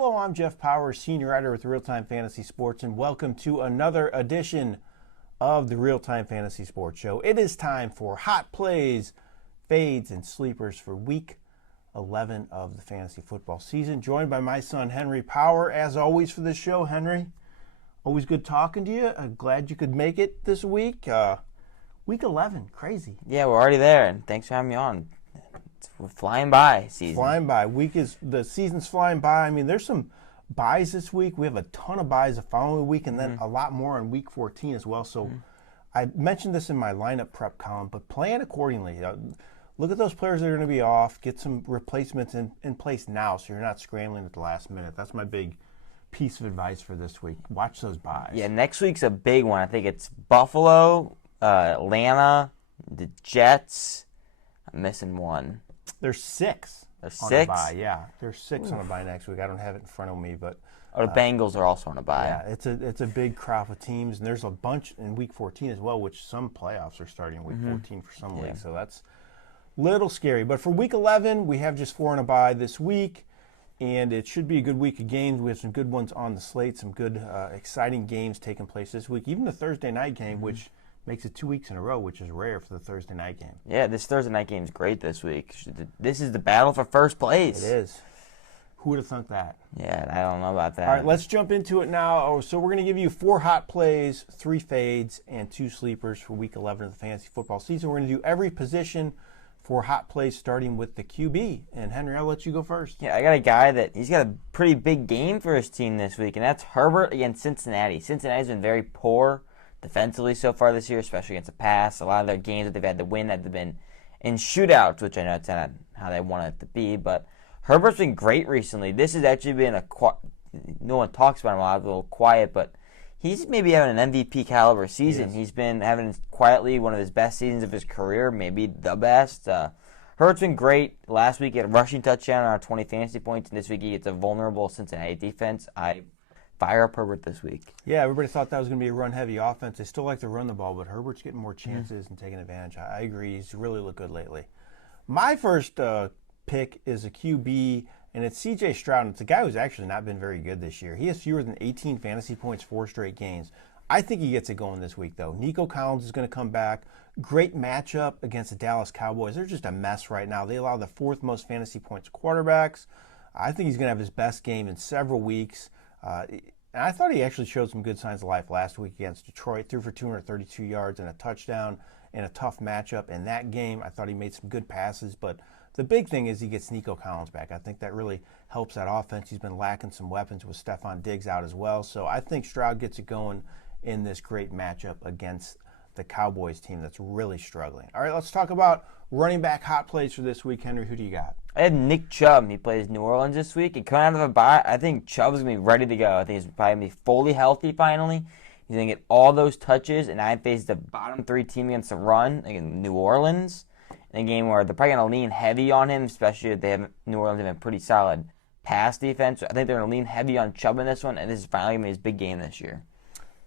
Hello, I'm Jeff Paur, senior writer with RealTime Fantasy Sports, and welcome to another edition of the RealTime Fantasy Sports Show. It is time for hot plays, fades, and sleepers for Week 11 of the fantasy football season. Joined by my son, Henry Paur, as always for this show. Henry, always good talking to you. I'm glad you could make it this week. Week 11, crazy. Yeah, we're already there, and thanks for having me on. We're flying by season. Flying by. The season's flying by. I mean, there's some buys this week. We have a ton of buys the following week, and then a lot more on Week 14 as well. So I mentioned this in my lineup prep column, but plan accordingly. Look at those players that are going to be off. Get some replacements in place now so you're not scrambling at the last minute. That's my big piece of advice for this week. Watch those buys. Yeah, next week's a big one. I think it's Buffalo, Atlanta, the Jets. I'm missing one. There's six. There's on six? a bye, yeah. There's six on a bye next week. I don't have it in front of me, but the Bengals are also on a bye. yeah, it's a big crop of teams, and there's a bunch in Week 14 as well, which some playoffs are starting in Week 14 for some leagues, so that's a little scary. But for Week 11, we have just 4 on a bye this week, and it should be a good week of games. We have some good ones on the slate, some good, exciting games taking place this week. Even the Thursday night game, which makes it 2 weeks in a row, which is rare for the Thursday night game. Yeah, this Thursday night game is great this week. This is the battle for first place. It is. Who would have thunk that? Yeah, I don't know about that. All right, let's jump into it now. So we're going to give you 4 hot plays, 3 fades, and 2 sleepers for Week 11 of the fantasy football season. We're going to do every position for hot plays, starting with the QB. And Henry, I'll let you go first. Yeah, I got a guy that he's got a pretty big game for his team this week, and that's Herbert against Cincinnati. Cincinnati's been very poor defensively so far this year, especially against the pass. A lot of their games that they've had to win have been in shootouts, which I know it's not how they want it to be, but Herbert's been great recently. This has actually been no one talks about him a lot, a little quiet, but he's maybe having an MVP caliber season. He's been having quietly one of his best seasons of his career, maybe the best. Herbert's been great. Last week he had a rushing touchdown on 20 fantasy points, and this week he gets a vulnerable Cincinnati defense. I fire up Herbert this week. Yeah, everybody thought that was going to be a run-heavy offense. They still like to run the ball, but Herbert's getting more chances and taking advantage. I agree. He's really looked good lately. My first pick is a QB, and it's C.J. Stroud. And it's a guy who's actually not been very good this year. He has fewer than 18 fantasy points 4 straight games. I think he gets it going this week, though. Nico Collins is going to come back. Great matchup against the Dallas Cowboys. They're just a mess right now. They allow the 4th most fantasy points quarterbacks. I think he's going to have his best game in several weeks. And I thought he actually showed some good signs of life last week against Detroit. Threw for 232 yards and a touchdown in a tough matchup in that game. I thought he made some good passes, but the big thing is he gets Nico Collins back. I think that really helps that offense. He's been lacking some weapons with Stephon Diggs out as well. So I think Stroud gets it going in this great matchup against the Cowboys team that's really struggling. All right, let's talk about running back hot plays for this week. Henry, who do you got? I had Nick Chubb. He plays New Orleans this week. And coming out of a bye, I think Chubb's going to be ready to go. I think he's probably going to be fully healthy finally. He's going to get all those touches, and I face the bottom 3 team against the run, again, New Orleans, in a game where they're probably going to lean heavy on him, especially if New Orleans have a pretty solid pass defense. So I think they're going to lean heavy on Chubb in this one, and this is finally going to be his big game this year.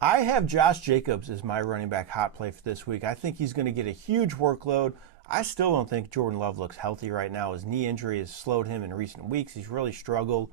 I have Josh Jacobs as my running back hot play for this week. I think he's going to get a huge workload. I still don't think Jordan Love looks healthy right now. His knee injury has slowed him in recent weeks. He's really struggled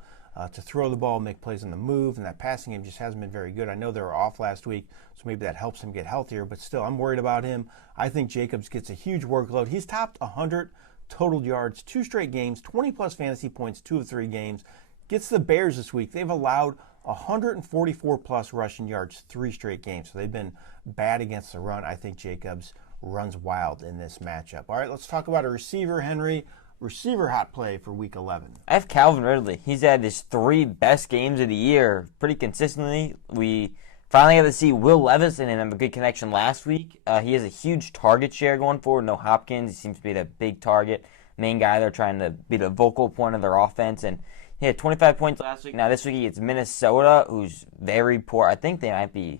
to throw the ball, make plays on the move, and that passing game just hasn't been very good. I know they were off last week, so maybe that helps him get healthier, but still, I'm worried about him. I think Jacobs gets a huge workload. He's topped 100 total yards, 2 straight games, 20-plus fantasy points, 2 of 3 games. Gets the Bears this week. They've allowed 144-plus rushing yards 3 straight games, so they've been bad against the run. I think Jacobs runs wild in this matchup. All right, let's talk about a receiver, Henry. Receiver hot play for Week 11. I have Calvin Ridley. He's had his 3 best games of the year pretty consistently. We finally got to see Will Levis and him have a good connection last week. He has a huge target share going forward. No Hopkins. He seems to be the big target, main guy they're trying to be the vocal point of their offense. And he had 25 points last week. Now this week he gets Minnesota, who's very poor. I think they might be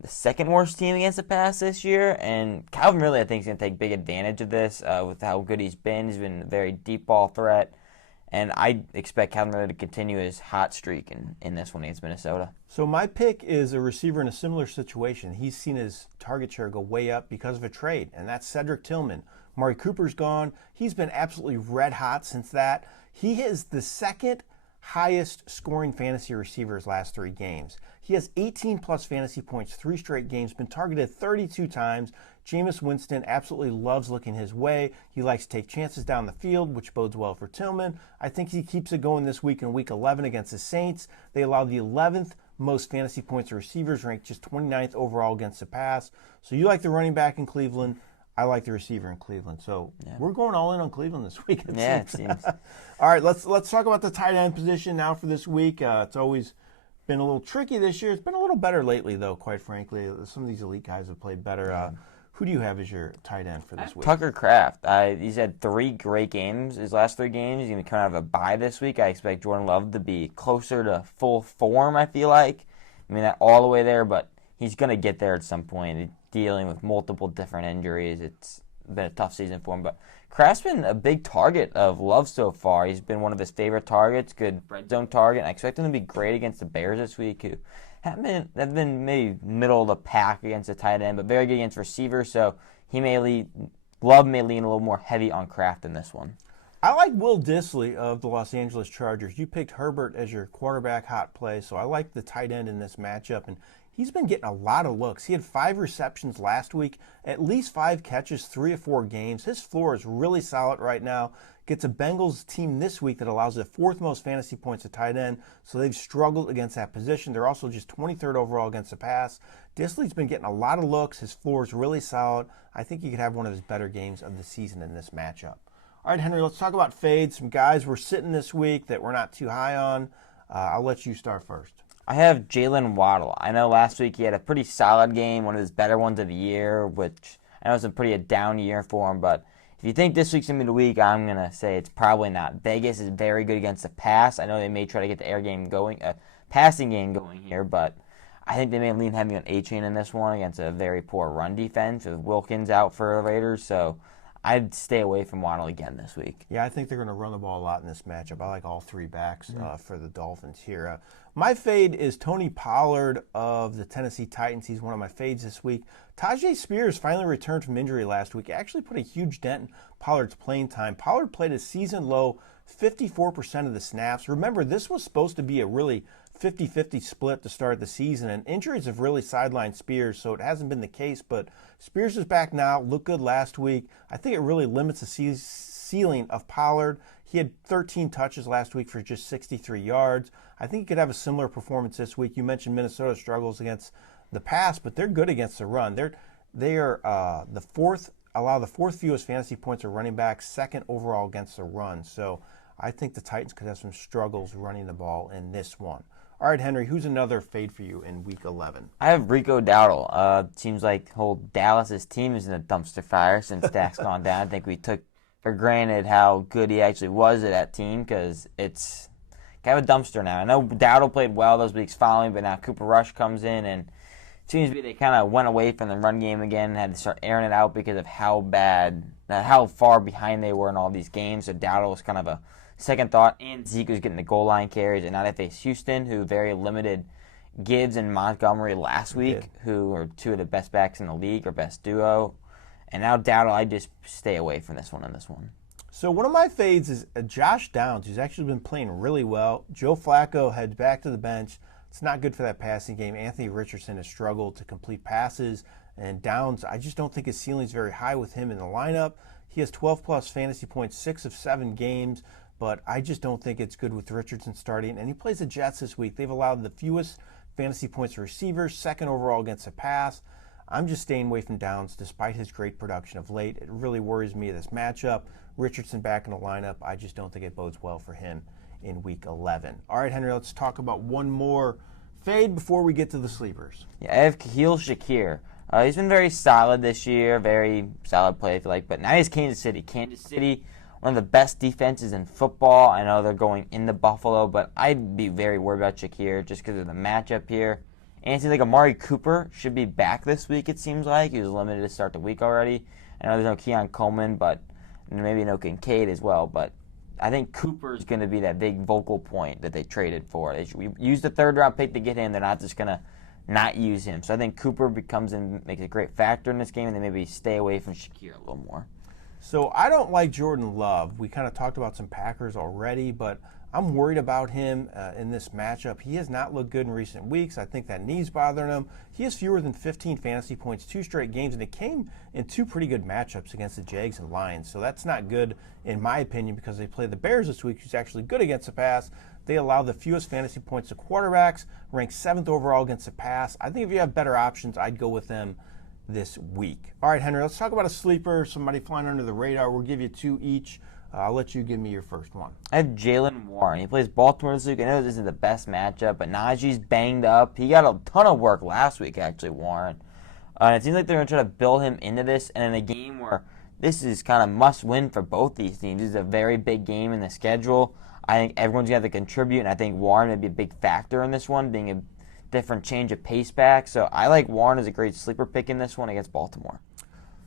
the 2nd worst team against the pass this year, and Calvin Ridley, I think, is going to take big advantage of this with how good he's been. He's been a very deep ball threat, and I expect Calvin Ridley to continue his hot streak in this one against Minnesota. So my pick is a receiver in a similar situation. He's seen his target share go way up because of a trade, and that's Cedric Tillman. Amari Cooper's gone. He's been absolutely red hot since that. He is the 2nd highest scoring fantasy receiver his last 3 games. He has 18-plus fantasy points 3 straight games, been targeted 32 times. Jameis Winston absolutely loves looking his way. He likes to take chances down the field, which bodes well for Tillman. I think he keeps it going this week in Week 11 against the Saints. They allowed the 11th most fantasy points to receivers, ranked just 29th overall against the pass. So you like the running back in Cleveland. I like the receiver in Cleveland. So we're going all in on Cleveland this week. It seems. All right, let's talk about the tight end position now for this week. It's always been a little tricky this year. It's been a little better lately, though, quite frankly. Some of these elite guys have played better. Who do you have as your tight end for this week? Tucker Kraft. He's had 3 great games. His last 3 games, he's going to come out of a bye this week. I expect Jordan Love to be closer to full form, I feel like. I mean, not all the way there, but he's going to get there at some point. Dealing with multiple different injuries. It's been a tough season for him. But Kraft's been a big target of Love so far. He's been one of his favorite targets, good red zone target. I expect him to be great against the Bears this week, who have been maybe middle of the pack against the tight end, but very good against receivers. So Love may lean a little more heavy on Kraft in this one. I like Will Dissly of the Los Angeles Chargers. You picked Herbert as your quarterback hot play, so I like the tight end in this matchup. And he's been getting a lot of looks. He had 5 receptions last week, at least 5 catches, 3 or 4 games. His floor is really solid right now. Gets a Bengals team this week that allows the 4th most fantasy points at tight end, so they've struggled against that position. They're also just 23rd overall against the pass. Dissly's been getting a lot of looks. His floor is really solid. I think he could have one of his better games of the season in this matchup. All right, Henry, let's talk about fades. Some guys we're sitting this week that we're not too high on. I'll let you start first. I have Jaylen Waddle. I know last week he had a pretty solid game, one of his better ones of the year, which I know it's a down year for him, but if you think this week's going to be the week, I'm going to say it's probably not. Vegas is very good against the pass. I know they may try to get the air game going, passing game going here, but I think they may lean heavy on A-Chain in this one against a very poor run defense with Wilkins out for the Raiders, so I'd stay away from Waddle again this week. Yeah, I think they're going to run the ball a lot in this matchup. I like all 3 backs for the Dolphins here. My fade is Tony Pollard of the Tennessee Titans. He's one of my fades this week. Tajay Spears finally returned from injury last week. Actually put a huge dent in Pollard's playing time. Pollard played a season-low 54% of the snaps. Remember, this was supposed to be a really 50-50 split to start the season, and injuries have really sidelined Spears, so it hasn't been the case, but Spears is back now, looked good last week. I think it really limits the ceiling of Pollard. He had 13 touches last week for just 63 yards. I think he could have a similar performance this week. You mentioned Minnesota struggles against the pass, but they're good against the run. They are allow the 4th fewest fantasy points of running backs, 2nd overall against the run. So I think the Titans could have some struggles running the ball in this one. All right, Henry, who's another fade for you in Week 11? I have Rico Gathers. Seems like whole Dallas's team is in a dumpster fire since Dak's gone down. I think we took for granted how good he actually was at that team because it's kind of a dumpster now. I know Dowdle played well those weeks following, but now Cooper Rush comes in, and it seems to be they kind of went away from the run game again and had to start airing it out because of how far behind they were in all these games. So Dowdle was kind of a second thought, and Zeke was getting the goal line carries, and now they face Houston, who very limited Gibbs and Montgomery last week, who are 2 of the best backs in the league, or best duo. And now Dowdle, I just stay away from this one. So one of my fades is Josh Downs, who's actually been playing really well. Joe Flacco heads back to the bench. It's not good for that passing game. Anthony Richardson has struggled to complete passes, and Downs, I just don't think his ceiling is very high with him in the lineup. He has 12-plus fantasy points, 6 of 7 games, but I just don't think it's good with Richardson starting. And he plays the Jets this week. They've allowed the fewest fantasy points to receivers, 2nd overall against the pass. I'm just staying away from Downs despite his great production of late. It really worries me, this matchup. Richardson back in the lineup, I just don't think it bodes well for him in Week 11. All right, Henry, let's talk about one more fade before we get to the sleepers. Yeah, I have Kahlil Shakir. He's been very solid this year, very solid play, I feel like. But now he's Kansas City. Kansas City, one of the best defenses in football. I know they're going into Buffalo, but I'd be very worried about Shakir just because of the matchup here. And it seems like Amari Cooper should be back this week, it seems like. He was limited to start the week already. I know there's no Keon Coleman, but maybe no Kincaid as well. But I think Cooper's going to be that big vocal point that they traded for. They used the 3rd-round pick to get him. They're not just going to not use him. So I think Cooper becomes and makes a great factor in this game, and they maybe stay away from Shakir a little more. So I don't like Jordan Love. We kind of talked about some Packers already, but I'm worried about him in this matchup. He has not looked good in recent weeks. I think that knee's bothering him. He has fewer than 15 fantasy points, 2 straight games, and it came in 2 pretty good matchups against the Jags and Lions. So that's not good, in my opinion, because they play the Bears this week, who's actually good against the pass. They allow the fewest fantasy points to quarterbacks, ranked 7th overall against the pass. I think if you have better options, I'd go with them this week. All right, Henry, let's talk about a sleeper, somebody flying under the radar. We'll give you 2 each. I'll let you give me your first one. I have Jaylen Warren. He plays Baltimore this week. I know this isn't the best matchup, but Najee's banged up. He got a ton of work last week, actually, Warren. And it seems like they're going to try to build him into this. And in a game where this is kind of must-win for both these teams, this is a very big game in the schedule. I think everyone's going to have to contribute, and I think Warren would be a big factor in this one, being a different change of pace back. So I like Warren as a great sleeper pick in this one against Baltimore.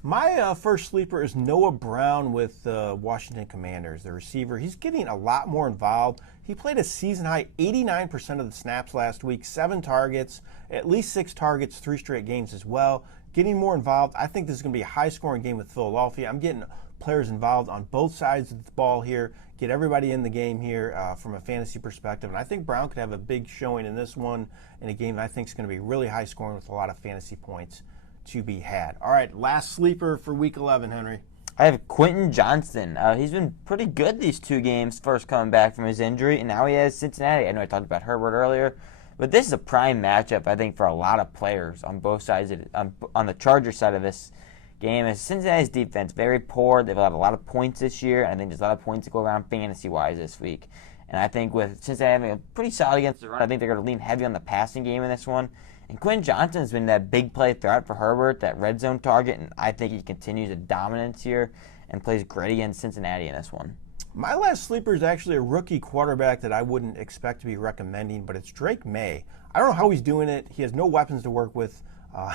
My first sleeper is Noah Brown with the Washington Commanders, the receiver. He's getting a lot more involved. He played a season-high 89% of the snaps last week, 7 targets, at least 6 targets, 3 straight games as well. Getting more involved. I think this is going to be a high-scoring game with Philadelphia. I'm getting players involved on both sides of the ball here, get everybody in the game here from a fantasy perspective. And I think Brown could have a big showing in this one, in a game that I think is going to be really high-scoring with a lot of fantasy points to be had. All right, last sleeper for Week 11, Henry. I have Quinn Johnson. He's been pretty good these 2 games, first coming back from his injury, and now he has Cincinnati. I know I talked about Herbert earlier, but this is a prime matchup, I think, for a lot of players on both sides, on the Chargers side of this game. As Cincinnati's defense, very poor. They've allowed a lot of points this year, and I think there's a lot of points to go around fantasy-wise this week. And I think with Cincinnati having a pretty solid against the run, I think they're going to lean heavy on the passing game in this one. And Quinn Johnson's been that big play threat for Herbert, that red zone target, and I think he continues a dominance here and plays great against Cincinnati in this one. My last sleeper is actually a rookie quarterback that I wouldn't expect to be recommending, but it's Drake May. I don't know how he's doing it. He has no weapons to work with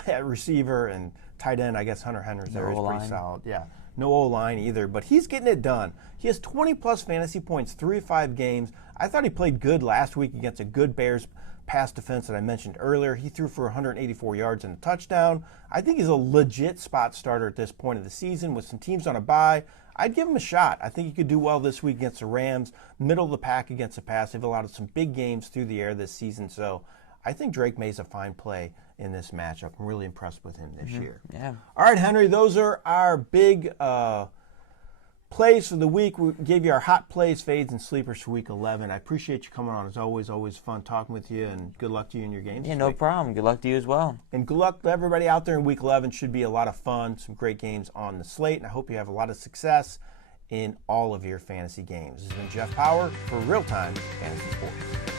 at receiver and tight end. I guess Hunter Henry's there is pretty solid. Yeah, no O-line either, but he's getting it done. He has 20-plus fantasy points, 3 of 5 games. I thought he played good last week against a good Bears pass defense that I mentioned earlier. He threw for 184 yards and a touchdown. I think he's a legit spot starter at this point of the season with some teams on a bye. I'd give him a shot. I think he could do well this week against the Rams, middle of the pack against the pass. They've allowed some big games through the air this season, so I think Drake May's a fine play in this matchup. I'm really impressed with him this year. Yeah. All right, Henry, those are our big plays for the week. We gave you our hot plays, fades, and sleepers for Week 11. I appreciate you coming on. As always fun talking with you, and good luck to you in your games. Yeah, no problem. Good luck to you as well. And good luck to everybody out there in Week 11. Should be a lot of fun, some great games on the slate, and I hope you have a lot of success in all of your fantasy games. This has been Jeff Paur for RealTime Fantasy Sports.